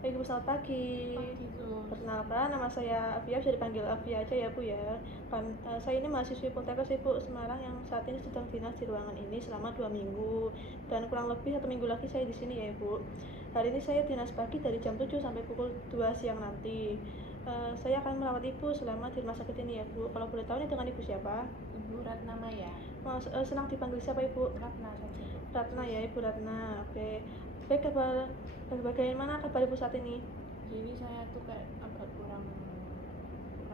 Ibu selamat pagi. Pagi Sus. Perkenalkan, nama saya Afia, bisa dipanggil Afia aja ya Bu ya. Saya ini mahasiswi Poltekkes Ibu Semarang yang saat ini sedang dinas di ruangan ini selama 2 minggu dan kurang lebih 1 minggu lagi saya di sini ya Ibu. Hari ini saya dinas pagi dari jam 7 sampai pukul 2 siang nanti. Saya akan merawat Ibu selama di rumah sakit ini ya Bu. Kalau boleh tahu ini dengan Ibu siapa? Ibu Ratna Maya. Senang dipanggil siapa Ibu? Ratna saja. Ratna ya Ibu Ratna. Oke. Baik, bagaimana kabar Ibu saat ini? Jadi saya tuh kayak agak kurang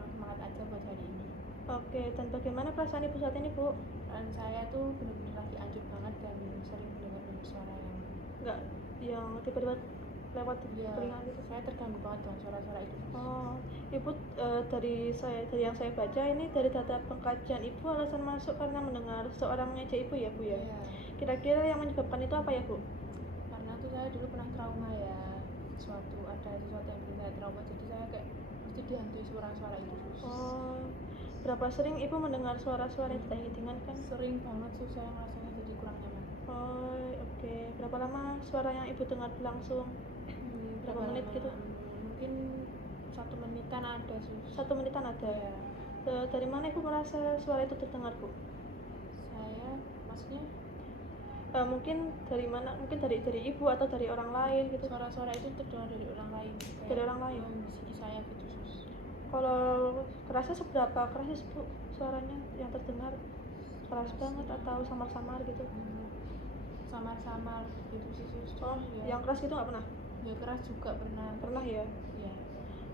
semangat aja buat hari ini. Oke, dan bagaimana perasaan Ibu saat ini, Bu? Dan saya tuh benar-benar lagi anjur banget dan sering mendengar suara yang Enggak, yang tiba-tiba lewat di ya, telinga gitu. saya terganggu banget dengan suara-suara itu. Oh, Ibu, dari yang saya baca ini dari data pengkajian Ibu alasan masuk karena mendengar seorang mengejek Ibu ya, Bu ya. Iya. Kira-kira yang menyebabkan itu apa ya, Bu? Karena tuh saya dulu pernah trauma ya, ada sesuatu yang bikin saya trauma, jadi saya kayak mesti dihantui suara-suara itu Sus. Oh, berapa sering Ibu mendengar suara-suara yang tidak diinginkan kan? Sering banget Sus, saya ngerasanya jadi kurang nyaman. Oh, oke. Berapa lama suara yang Ibu dengar berlangsung? Berapa menit gitu? Mungkin 1 menitan ada Sus. 1 menitan ada. Ya. Dari mana Ibu merasa suara itu terdengar, Bu? Saya maksudnya Mungkin dari mana? Mungkin dari Ibu atau dari orang lain gitu? suara-suara itu terdengar dari orang lain. Dari orang lain? Membisiki saya gitu Sus. Kalau kerasnya seberapa keras sih Bu suaranya yang terdengar? Keras banget atau samar-samar gitu? Samar-samar gitu sih Sus. Oh, ya. yang keras gitu nggak pernah? Ya keras juga pernah. Pernah ya? Ya.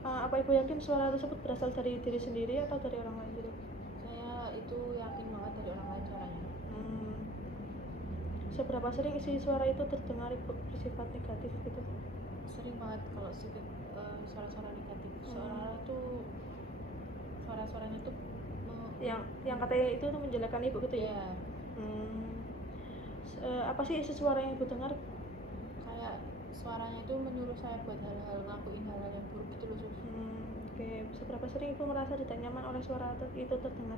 Apa Ibu yakin suara tersebut berasal dari diri sendiri atau dari orang lain gitu? Saya itu yakin banget dari orang lain suaranya. Seberapa sering isi suara itu terdengar Ibu bersifat negatif gitu? Sering banget kalau sedikit suara-suara negatif. Suara-suaranya tuh yang katanya itu tuh menjelekkan Ibu gitu ya? Iya. Apa sih isi suara yang Ibu dengar? Kayak suaranya itu menyuruh saya buat ngelakuin hal-hal yang buruk gitu loh Sus. Oke. Seberapa sering Ibu merasa tidak nyaman oleh suara itu terdengar?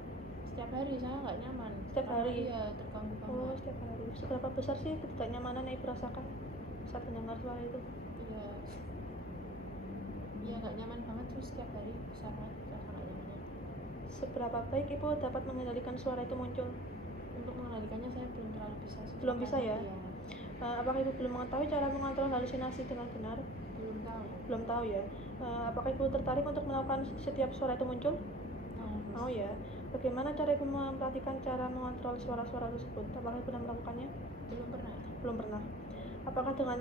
Setiap hari saya nggak nyaman. Setiap hari? Iya, terganggu banget. Oh, setiap hari. Seberapa besar sih ketidaknyamanan yang Ibu rasakan saat mendengar suara itu? Iya. Iya, nggak nyaman banget Sus, setiap hari besar banget rasa nggak nyamannya. Seberapa baik Ibu dapat mengendalikan suara itu muncul? Untuk mengendalikannya saya belum terlalu bisa sih. Belum bisa ya? Iya. Apakah Ibu belum mengetahui cara mengontrol halusinasi dengan benar? Belum tahu. Belum tahu ya. Apakah Ibu tertarik untuk melakukan setiap suara itu muncul? Mau ya. Bagaimana cara Ibu memperhatikan cara mengontrol suara-suara tersebut? Apakah Ibu pernah melakukannya? Belum pernah. Belum pernah. Apakah dengan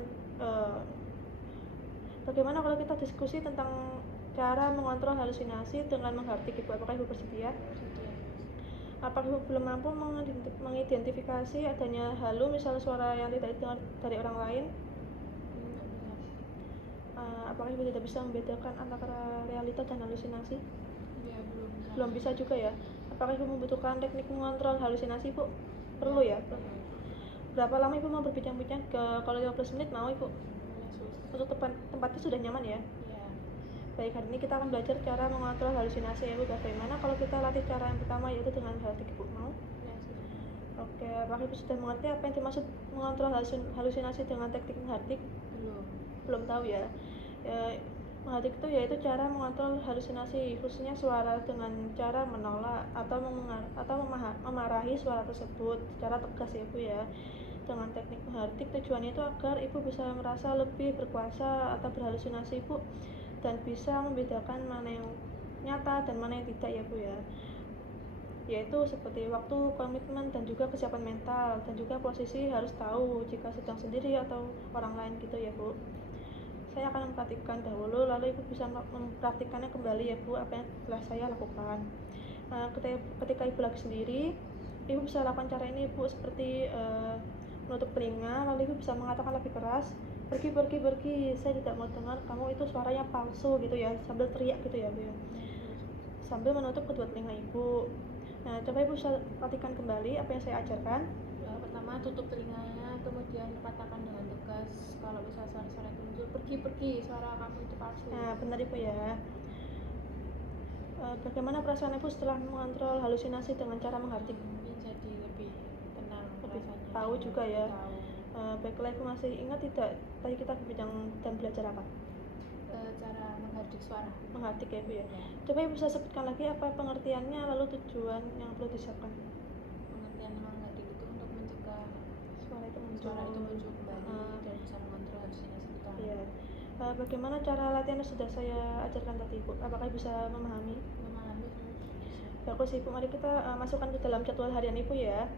bagaimana kalau kita diskusi tentang cara mengontrol halusinasi dengan menghardik Ibu? Apakah Ibu bersedia? Apakah Ibu belum mampu mengidentifikasi adanya halu, misalnya suara yang tidak didengar dari orang lain? Apakah Ibu tidak bisa membedakan antara realita dan halusinasi? Ya, belum bisa juga ya. Apakah Ibu membutuhkan teknik mengontrol halusinasi, Bu? Perlu ya? Berapa lama Ibu mau berbincang-bincang? Kalau 15 menit mau Ibu? Untuk tempatnya sudah nyaman ya? Iya. Baik, hari ini kita akan belajar cara mengontrol halusinasi ya, Bu. Bagaimana kalau kita latih cara yang pertama, yaitu dengan hardik, Ibu? Mau? Ya, Oke, apakah Ibu sudah mengerti apa yang dimaksud mengontrol halusinasi dengan teknik menghardik? Belum tahu ya. Menghardik itu yaitu cara mengontrol halusinasi, khususnya suara, dengan cara menolak atau memarahi suara tersebut secara tegas ya Bu ya. Dengan teknik menghardik tujuannya itu agar Ibu bisa merasa lebih berkuasa atau berhalusinasi Bu, dan bisa membedakan mana yang nyata dan mana yang tidak ya Bu ya. Yaitu seperti waktu, komitmen, dan juga kesiapan mental, dan juga posisi harus tahu jika sedang sendiri atau orang lain gitu ya Bu. Saya akan mempraktikkan dahulu, lalu Ibu bisa mempraktikkannya kembali ya Bu, apa yang telah saya lakukan. Ketika Ibu lagi sendiri, Ibu bisa lakukan cara ini Bu, seperti menutup telinga, lalu Ibu bisa mengatakan lebih keras, pergi, saya tidak mau dengar, kamu itu suaranya palsu gitu ya, sambil teriak gitu ya Bu ya. Sambil menutup kedua telinga Ibu. Nah, coba Ibu bisa praktikkan kembali apa yang saya ajarkan. Pertama tutup telinganya, kemudian katakan dengan tegas kalau bisa suara-suara itu muncul, pergi, suara kamu itu palsu. Nah, benar Ibu ya. Bagaimana perasaan Ibu setelah mengontrol halusinasi dengan cara menghardik? Jadi lebih tenang, lebih rasanya tahu juga ya. tahu. Baiklah, Ibu masih ingat tidak tadi kita berbincang dan belajar apa? cara menghardik suara. Menghardik ya Bu ya. Ya. Coba Ibu bisa sebutkan lagi apa pengertiannya lalu tujuan yang perlu disiapkan. Pengertian menghardik itu untuk mencegah Suara itu muncul. suara itu muncul kembali dan bisa mengontrol halusinasi kita. Iya. Bagaimana cara latihan yang sudah saya ajarkan tadi Bu? Apakah Ibu bisa memahami? Memahami Bagus Ibu, mari kita masukkan ke dalam jadwal harian Ibu ya.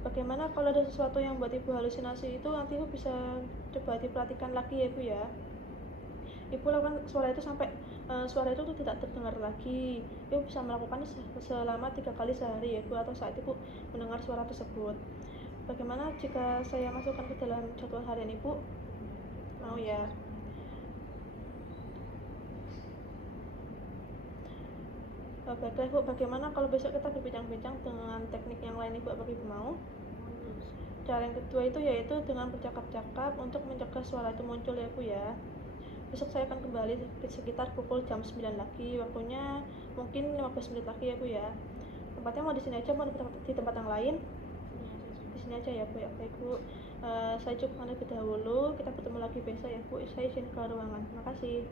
Bagaimana kalau ada sesuatu yang buat Ibu halusinasi itu nanti Ibu bisa coba diperhatikan lagi ya Ibu ya. Ibu lakukan suara itu sampai suara itu tuh tidak terdengar lagi. Ibu bisa melakukannya selama 3 kali sehari ya Ibu, atau saat Ibu mendengar suara tersebut. Bagaimana jika saya masukkan ke dalam jadwal harian Ibu? Mau ya? Baiklah Ibu, bagaimana kalau besok kita berbincang-bincang dengan teknik yang lain Ibu? Apakah Ibu mau? Cara yang kedua itu yaitu dengan bercakap-cakap untuk mencegah suara itu muncul ya Bu ya. Besok saya akan kembali sekitar pukul jam 9 lagi, waktunya mungkin 15 menit lagi ya Bu ya. Tempatnya mau di sini aja, mau di tempat yang lain? Di sini aja ya Bu ya. Baik Bu, saya cukupkan lebih dahulu, kita ketemu lagi besok ya Bu. Saya izin ke ruangan. Terima kasih.